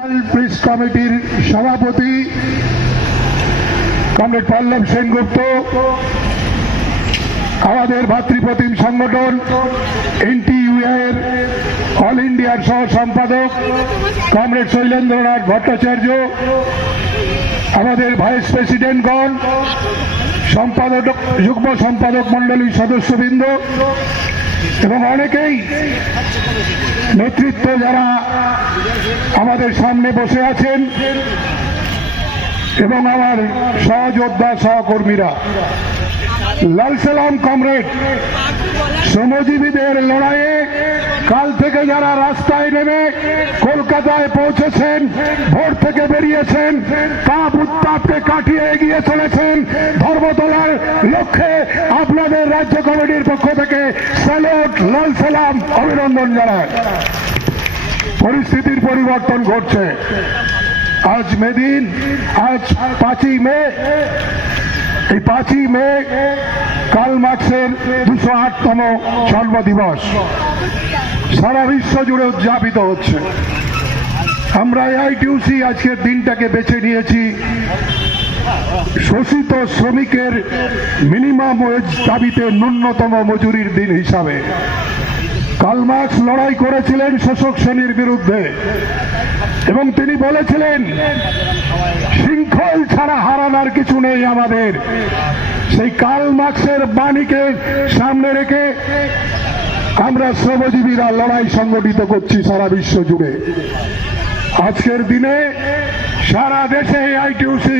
Press কমিটির সভাপতি comrade পল্লব সেনগুপ্ত, আমাদের ভাতৃপ্রতিম সংগঠন এনটিইউ এর অল ইন্ডিয়ার সহ সম্পাদক কমরেড শৈলেন্দ্রনাথ ভট্টাচার্য, আমাদের ভাইস প্রেসিডেন্টগণ, সম্পাদক, যুগ্ম সম্পাদক মণ্ডলীর সদস্যবৃন্দ এবং অনেকেই নেতৃত্ব যারা আমাদের সামনে বসে আছেন এবং আমার সহযোদ্ধা সহকর্মীরা। লাল সালাম কমরেড, শ্রমজীবীদের লড়াইয়ে কাল থেকে যারা রাস্তায় নেমে কলকাতায় পৌঁছেছেন, ভোর থেকে বেরিয়েছেন, তাপ উত্তাপকে কাটিয়ে এগিয়ে চলেছেন, ধর্মতলার লক্ষ্যে আপনাদের রাজ্য কমিটির পক্ষ থেকে লাল সালাম অভিনন্দন জানায় পরিস্থিতির পরিবর্তন ঘটছে। আজ মেদিন আজ পাঁচই মে। এই পাঁচই মে কাল মার্ক্সের দুশো আটতম জন্মদিবস। সারা বিশ্ব জুড়ে উদযাপিত হচ্ছে। আমরা আইটিউসি আজকের দিনটাকে বেছে নিয়েছি। শোষিত শ্রমিকের মিনিমাম ওয়েজ দাবিতে ন্যূনতম মজুরির দিন হিসাবে। কালমার্ক্স লড়াই করেছিলেন শোষক শ্রেণির বিরুদ্ধে। এবং তিনি বলেছিলেন, শৃঙ্খল ছাড়া হারানোর কিছু নেই আমাদের। সেই কাল মার্ক্সের বাণীকে সামনে রেখে আমরা শ্রমজীবীরা লড়াই সংগঠিত করছি সারা বিশ্ব জুড়ে। আজকের দিনে সারা দেশে আইটিউসি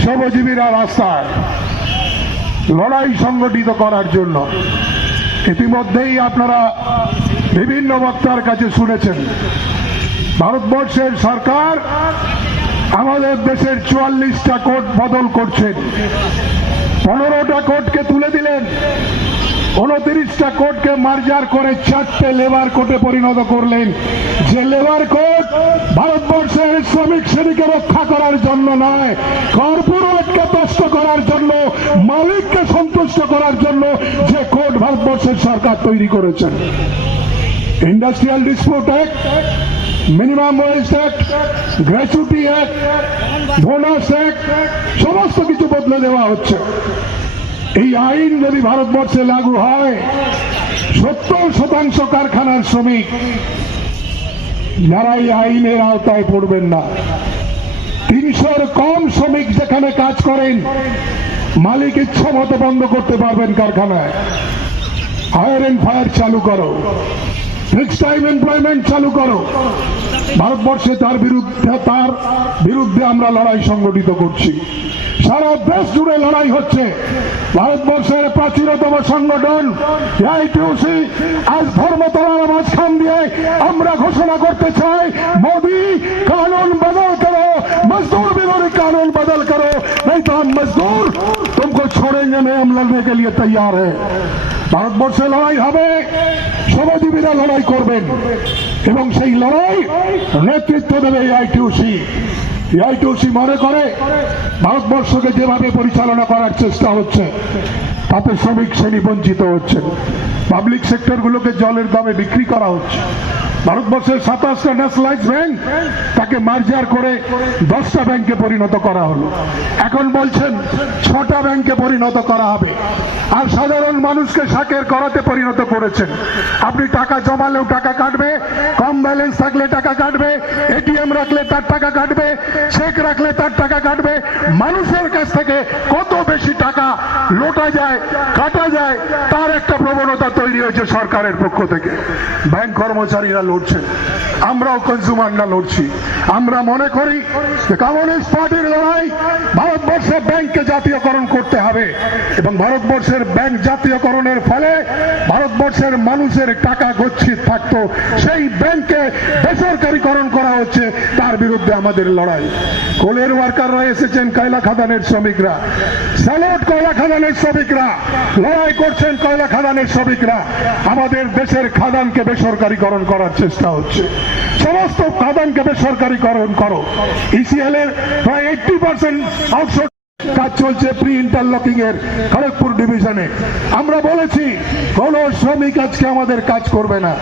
শ্রমজীবীরা রাস্তায় লড়াই সংগঠিত করার জন্য ইতিমধ্যেই আপনারা বিভিন্ন বক্তার কাছে শুনেছেন। ভারতবর্ষের সরকার আমাদের দেশের চুয়াল্লিশটা কোর্ট বদল করছেন। পনেরোটা কোর্টকে তুলে দিলেন। উনত্রিশটা কোর্টকে মার্জার করে চারটে লেবার কোর্টে পরিণত করলেন। যে লেবার কোর্ট ভারতবর্ষের শ্রমিক শ্রেণীকে রক্ষা করার জন্য নয়, কর্পোরেটকে তুষ্ট করার জন্য, মালিককে সন্তুষ্ট করার জন্য যে কোর্ট ভারতবর্ষের সরকার তৈরি করেছেন। Industrial dispute act minimum wage act gratuity act bonus act সমস্ত কিছু বদলে দেওয়া হচ্ছে। এই আইন যদি ভারতবর্ষে লাগু হয়, সত্তর শতাংশ কারখানার শ্রমিক যারা এই আইনের আওতায় পড়বেন না। তিনশোর কম শ্রমিক যেখানে কাজ করেন, মালিক ইচ্ছা মতো বন্ধ করতে পারবেন কারখানায়। হায়ার এন্ড ফায়ার চালু করো। ফিক্সড টাইম এমপ্লয়মেন্ট চালু করো। ভারতবর্ষে তার বিরুদ্ধে তার বিরুদ্ধে আমরা লড়াই সংগঠিত করছি। সারা দেশ জুড়ে লড়াই হচ্ছে। ভারতবর্ষের প্রাচীনতম সংগঠন এআইটিউসি আজ ধর্মতলার মাঝখান দিয়ে আমরা ঘোষণা করতে চাই, মোদি, কানুন বদল করো, মজদুর বিরোধী কানুন বদল করো। নাই তো মজদুর मजदूर ছোড়ে নেই আমি हम কে লিয়ে তৈয়ার तैयार ভারতবর্ষে লড়াই হবে শ্রমজীবীরা লড়াই করবেন। এবং সেই লড়াই নেতৃত্ব দেবে আইটিউসি আইটিউসি মনে করে ভারতবর্ষকে যেভাবে পরিচালনা করার চেষ্টা হচ্ছে, তাতে শ্রমিক শ্রেণি বঞ্চিত হচ্ছে। পাবলিক সেক্টরগুলোকে জলের দামে বিক্রি করা হচ্ছে। ভারতবর্ষের সাতাশটা ন্যাশনালাইজ ব্যাংক তাকে মার্জার করে দশটা ব্যাংকে পরিণত করা হলো। এখন বলছেন ছটা ব্যাংকে পরিণত করা হবে। আর সাধারণ মানুষকে শাকের করাতে পরিণত করেছেন। আপনি টাকা জমালেও টাকা কাটবে, কম ব্যালেন্স থাকলে টাকা কাটবে এটিএম রাখলে তার টাকা কাটবে চেক রাখলে তার টাকা কাটবে। মানুষের কাছ থেকে কত বেশি টাকা লোটা যায়, কাটা যায়, তার একটা প্রবণতা তৈরি হয়েছে সরকারের পক্ষ থেকে। ব্যাংক কর্মচারীরা লড়ছেন আমরাও কনজিউমাররা লড়ছি। আমরা মনে করি যে কমিউনিস্ট পার্টির লড়াই ভারতবর্ষে জাতীয়করণ করতে হবে। এবং ভারতবর্ষের ব্যাংক জাতীয়করণের ফলে ভারতবর্ষের মানুষের টাকা গচ্ছিত থাকতো। সেই ব্যাংককে বেসরকারীকরণ করা হচ্ছে। তার বিরুদ্ধে আমাদের লড়াই। কোলের ওয়ার্কাররা এসেছেন কয়লা খাদানের শ্রমিকরা। স্যালট কয়লা খাদানের শ্রমিকরা। লড়াই করছেন কয়লা খাদানের শ্রমিকরা। আমাদের দেশের খাদানকে বেসরকারীকরণ করার চেষ্টা হচ্ছে। সমস্ত খাদানকে বেসরকারীকরণ করো। ইসিএল এর প্রায় এইটটি পার্সেন্ট আউটসোর্স কাজ চলছে প্রি ইন্টারলকিং এর খড়গপুর ডিভিশনে আমরা বলেছি, কোন শ্রমিক আজকে আমাদের কাজ করবে না।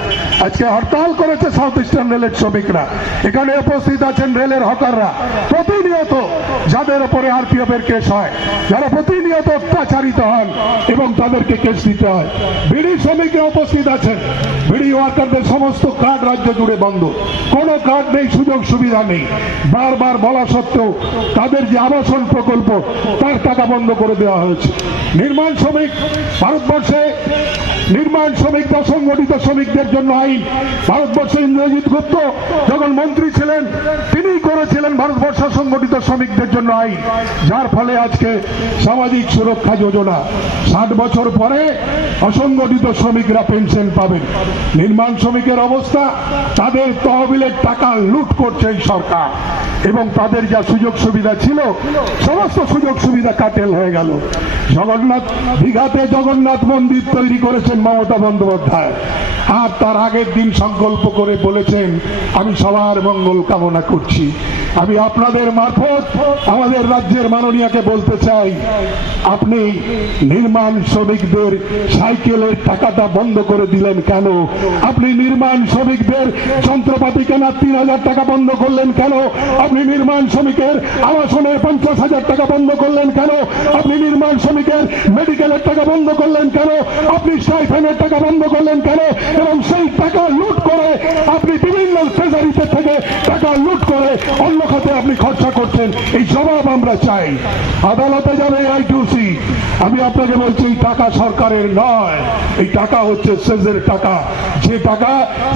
আজকে হরতাল করেছে সাউথ ইস্টার্ন রেলের শ্রমিকরা। এখানে উপস্থিত আছেন রেলের হকাররা। প্রতিনিয়ত যাদের উপরে আরপিএফ এর কেস হয়, যারা প্রতিনিয়ত অত্যাচারিত হন এবং তাদেরকে কেস দিতে হয়। বিড়ি শ্রমিকরা উপস্থিত আছেন। বিড়ি ওয়ার্কারদের সমস্ত কার্ড রাজ্য জুড়ে বন্ধ। কোনো কার্ড নেই সুযোগ সুবিধা নেই। বারবার বলা সত্ত্বেও তাদের যে আবাসন প্রকল্প তার টাকা বন্ধ করে দেওয়া হয়েছে। নির্মাণ শ্রমিক, ভারতবর্ষে নির্মাণ শ্রমিক বা সংগঠিত শ্রমিকদের জন্য আইন। ভারতবর্ষে ইন্দ্রজিৎ গুপ্ত যখন মন্ত্রী ছিলেন, তিনি করেছিলেন ভারতবর্ষ সংগঠিত শ্রমিকদের জন্য আইন, যার ফলে আজকে সামাজিক সুরক্ষা যোজনা, ষাট বছর পরে অসংগঠিত শ্রমিকরা পেনশন পাবেন। নির্মাণ শ্রমিকের অবস্থা, তাদের তহবিলের টাকা লুট করছে এই সরকার, এবং তাদের যা সুযোগ সুবিধা ছিল, সমস্ত সুযোগ সুবিধা কাটেল হয়ে গেল। জগন্নাথ দীঘাতে জগন্নাথ মন্দির তৈরি করেছেন মমতা বন্দ্যোপাধ্যায়, আর তার আগের দিন সংকল্প করে বলেছেন, আমি সবার মঙ্গল কামনা করছি। আমি আপনাদের মারফত আমাদের রাজ্যের মাননীয়াকে বলতে চাই, আপনি নির্মাণ শ্রমিকদের সাইকেলের টাকাটা বন্ধ করে দিলেন কেন? আপনি নির্মাণ শ্রমিকদের যন্ত্রপাতি কেনার তিন হাজার টাকা বন্ধ করলেন কেন? আপনি নির্মাণ শ্রমিকের আবাসনের পঞ্চাশ হাজার টাকা বন্ধ করলেন কেন? আপনি নির্মাণ শ্রমিকের মেডিকেলের টাকা বন্ধ করলেন কেন? আপনি স্টাইফেনের টাকা বন্ধ করলেন কেন? এবং সেই টাকা লুট করে আপনি বিভিন্ন ট্রেজারিতে থেকে টাকা লুট করে অন্য খাতে আপনি খরচা করছেন এই জবাব আমরা চাই। আদালতে যাবে আইটিউসি আমি আপনাকে বলছি, এই টাকা সরকারের নয়। এই টাকা হচ্ছে সেজের টাকা। যে টাকা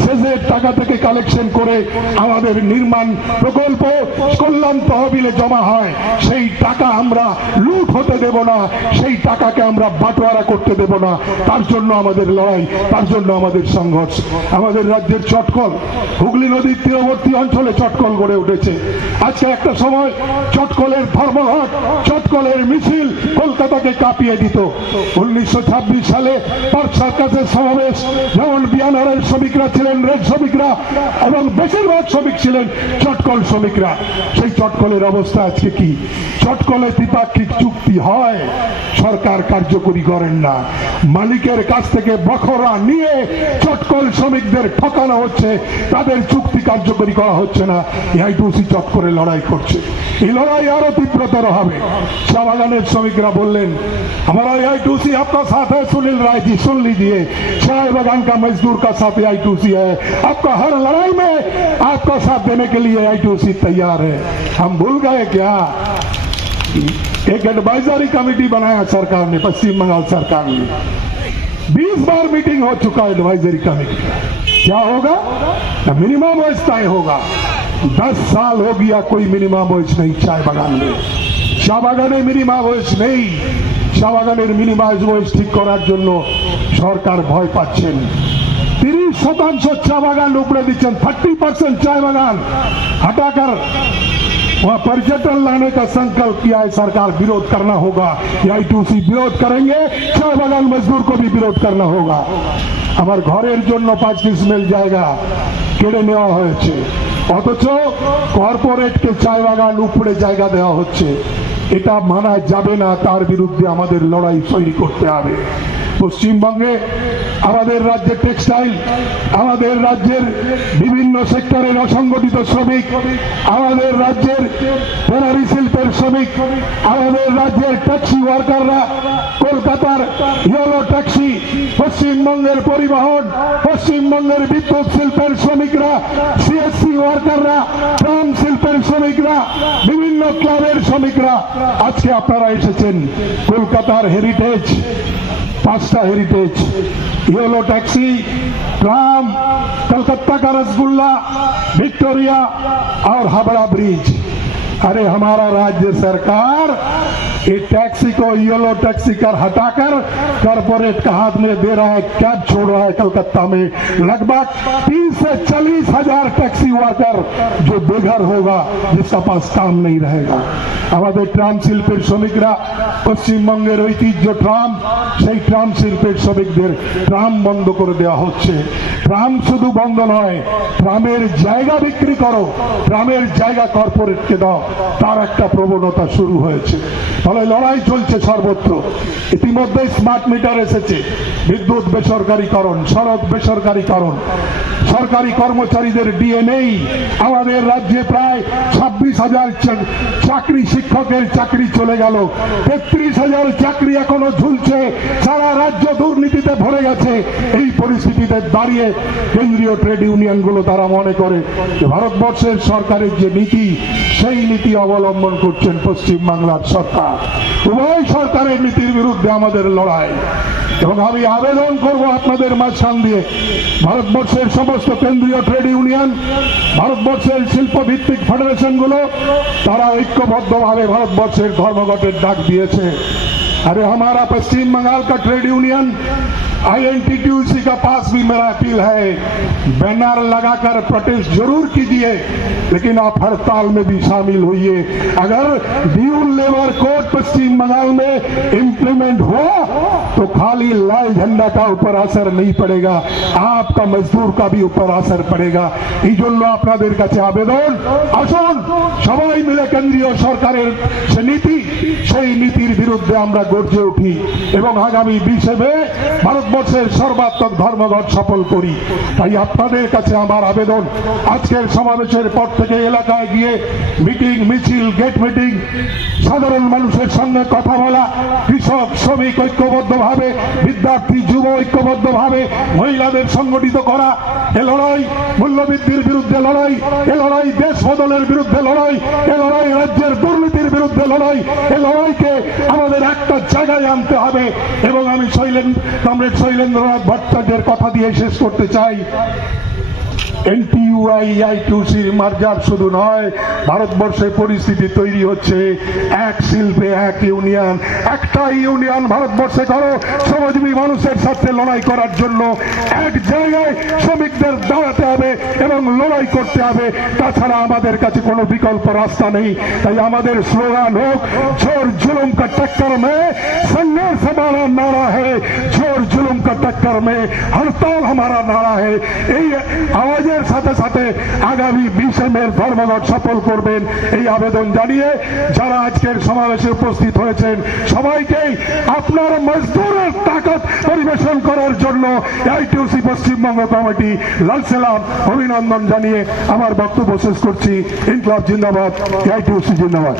সেজের টাকা থেকে কালেকশন করে আমাদের নির্মাণ প্রকল্প, কল্যাণ তহবিলে জমা হয়, সেই টাকা আমরা লুট হতে দেব না, সেই টাকাকে আমরা বাটোয়ারা করতে দেব না। তার জন্য আমাদের লড়াই, তার জন্য আমাদের সংঘর্ষ। আমাদের রাজ্যের চটকল, হুগলি নদীর তীরবর্তী অঞ্চলে চটকল গড়ে উঠেছে। আজকে একটা সময় চটকলের ধর্মঘট চটকলের মিছিল কলকাতাকে কাঁপিয়ে দিত। উনিশশো সালে পার্ক সার্কাসের সমাবেশ, যেমন বিয়ানারের শ্রমিকরা ছিলেন রেল শ্রমিকরা এবং বেশিরভাগ শ্রমিক ছিলেন চটকল শ্রমিকরা। সেই চটকলের অবস্থা আজকে কি? চটকলে দ্বিপাক্ষিক চুক্তি হয়, সরকার কার্যকরী করেন না। মালিকের কাছ থেকে বখরা নিয়ে চটকল শ্রমিকদের ঠকানো হচ্ছে, তাদের চুক্তি কার্যকরী করা হচ্ছে না। এআইটুসি চট করে লড়াই করছে। এই লড়াই আরও তীব্রতর হবে। চা বাগানের শ্রমিকরা বললেন ہمارا آئی ٹو سی آپ کا ساتھ ہے سنیل رائے جی سن لیجیے۔ چائے بگان کا مزدور کا ساتھ آئی ٹو سی ہے۔ آپ کا ہر لڑائی میں آپ کا ساتھ دینے کے لیے آئی ٹو سی تیار ہے۔ ہم بھول گئے کیا؟ ایک ایڈوائزری کمیٹی بنایا سرکار نے، پشچم بنگال سرکار نے۔ بیس بار میٹنگ ہو چکا ایڈوائزری کمیٹی کیا ہوگا؟ منیمم ویج طے ہوگا۔ دس سال ہو گیا، کوئی منیمم ویج نہیں چائے بگان میں شاہ بگان میں منیمم ویج نہیں۔ বাগানের মিনিমাইজ ওয়েজ ঠিক করার জন্য সরকার ভয় পাচ্ছেন। তিরিশ শতাংশ চা বাগান উপরে দিচ্ছেন থার্টি পার্সেন্ট চা বাগান। হটাকার পর্যটন पर्यटन लाने का संकल्प किया है सरकार विरोध करना होगा आई टू বিরোধ করার करेंगे আমার ঘরের জন্য পাঁচটি স্মেল জায়গা কেড়ে নেওয়া হয়েছে। অথচ কর্পোরেটকে চা বাগান উপরে জায়গা দেওয়া হচ্ছে। এটা মানা যাবে না তার বিরুদ্ধে আমাদের লড়াই তৈরি করতে হবে। পশ্চিমবঙ্গে আমাদের রাজ্যের টেক্সটাইল, আমাদের রাজ্যের বিভিন্ন সেক্টরের অসংগঠিত শ্রমিক, আমাদের রাজ্যের টেনারি শিল্পের শ্রমিক, আমাদের রাজ্যের ট্যাক্সি ওয়ার্কাররা, কলকাতার ইয়েলো ট্যাক্সি, পশ্চিমবঙ্গের পরিবহন, পশ্চিমবঙ্গের বিদ্যুৎ শিল্পের শ্রমিকরা সিএসসি ওয়ার্কাররা, ট্রাম শিল্পের শ্রমিকরা, বিভিন্ন ক্লাবের শ্রমিকরা। আজকে আপনারা এসেছেন কলকাতার হেরিটেজ پانچٹا ہیریٹیج یلو ٹیکسی ٹرام کلکتہ کا رسگلہ وکٹوریا اور ہبڑا برج ارے ہمارا راجیہ سرکار ये टैक्सी को येलो टैक्सी कर हटाकर कॉरपोरेट का हाथ में दे रहा है कैब छोड़ रहा है कलकत्ता में लगभग तीस से चालीस हजार टैक्सी वर्कर जो बेघर होगा जिसका पास काम नहीं रहेगा আমাদের ট্রাম শিল্পের শ্রমিকরা পশ্চিমবঙ্গের ঐতিহ্য ট্রাম সেই ট্রাম শিল্পের শ্রমিকদের ট্রাম বন্ধ করে দেওয়া হচ্ছে ট্রাম শুধু বন্ধ নয় ট্রামের জায়গা বিক্রি করো ট্রামের জায়গা কর্পোরেটকে দাও তার একটা প্রবণতা শুরু হয়েছে ফলে লড়াই চলছে সর্বত্র। ইতিমধ্যে স্মার্ট মিটার এসেছে। বিদ্যুৎ বেসরকারীকরণ, সড়ক বেসরকারীকরণ। সরকারি কর্মচারীদের ডিএনএ আমাদের রাজ্যে প্রায় ছাব্বিশ হাজার চাকরি শিক্ষকের চাকরি চলে গেল। তেত্রিশ হাজার চাকরি এখনও ঝুলছে। সারা রাজ্য দুর্নীতিতে ভরে গেছে। এই পরিস্থিতিতে দাঁড়িয়ে কেন্দ্রীয় ট্রেড ইউনিয়নগুলো তারা মনে করে যে ভারতবর্ষের সরকারের যে নীতি, সেই নীতি অবলম্বন করছেন পশ্চিমবাংলার সরকার। উভয় সরকারের নীতির বিরুদ্ধে আমাদের লড়াই এবং আমি আবেদন করব আপনাদের মাঝখান দিয়ে ভারতবর্ষের সমস্ত কেন্দ্রীয় ট্রেড ইউনিয়ন ভারতবর্ষের শিল্প ভিত্তিক ফেডারেশনগুলো তারা ঐক্যবদ্ধভাবে ভারতবর্ষের ধর্মঘটের ডাক দিয়েছে अरे हमारा पश्चिम बंगाल का ट्रेड यूनियन آئی این ٹی ٹیو سی کا پاس بھی میرا اپیل ہے بینر لگا کر پروٹیسٹ ضرور کیجیے لیکن آپ ہر تال میں بھی شامل ہوئیے اگر دیون لیور کوٹ پشچم بنگال میں امپلیمنٹ ہو تو خالی لائے جھنڈا کا اوپر اثر نہیں پڑے گا آپ کا مزدور کا بھی اوپر اثر পড়ে গা এই জন্য আপনাদের কাছে আবেদন আসুন সবাই মিলে কেন্দ্রীয় সরকারের সে নীতি সেই নীতির বিরুদ্ধে گوٹ جے اٹھی এবং آگامی বিশ میں بھارت ভারতবর্ষের সর্বাত্মক ধর্মঘট সফল করি। তাই আপনাদের কাছে আমার আবেদন, আজকের সমাবেশের পর থেকে এলাকায় গিয়ে মিটিং, মিছিল, গেট মিটিং সাধারণ মানুষের সঙ্গে কথা বলা, কৃষক, শ্রমিক ঐক্যবদ্ধভাবে, বিদ্যার্থী, যুব ঐক্যবদ্ধভাবে মহিলাদের সংগঠিত করা, এ লড়াই মূল্যবৃদ্ধির বিরুদ্ধে লড়াই, এ লড়াই দেশ বদলের বিরুদ্ধে লড়াই, এ লড়াই রাজ্যের দুর্নীতির বিরুদ্ধে লড়াই, এ লড়াইকে আমাদের একটা জায়গায় আনতে হবে। এবং আমি শৈলেন কমরেড শৈলেন্দ্রনাথ ভট্টাচার্যের কথা দিয়ে শেষ করতে চাই। এনটিইউআইআইটিউসির মার্জার শুধু নয় ভারতবর্ষে পরিস্থিতি তৈরি হচ্ছে এক শিল্পে এক ইউনিয়ন একটা ইউনিয়ন ভারতবর্ষে করো শ্রমজীবী মানুষের সাথে লড়াই করার জন্য এক জায়গায় শ্রমিকদের দাঁড়াতে হবে এবং লড়াই করতে হবে তাছাড়া আমাদের কাছে কোনো বিকল্প রাস্তা নেই তাই আমাদের স্লোগান হোক জোর জুলুম কা टक्कर में संघर्ष हमारा नारा है जोर जुलुम का टक्कर में हड़ताल हमारा नारा है এই আওয়াজের সাথে সাথে আগামী বিশে মে ধর্মঘট সফল করবেন। এই আবেদন জানিয়ে যারা আজকের সমাবেশে উপস্থিত হয়েছেন সবাইকেই আপনার মজদুরের তাকত পরিবেশন করার জন্য আইটিউসি পশ্চিমবঙ্গ কমিটি লাল সালাম অভিনন্দন জানিয়ে আমার বক্তব্য শেষ করছি। ইনকলাব জিন্দাবাদ আইটিউসি জিন্দাবাদ।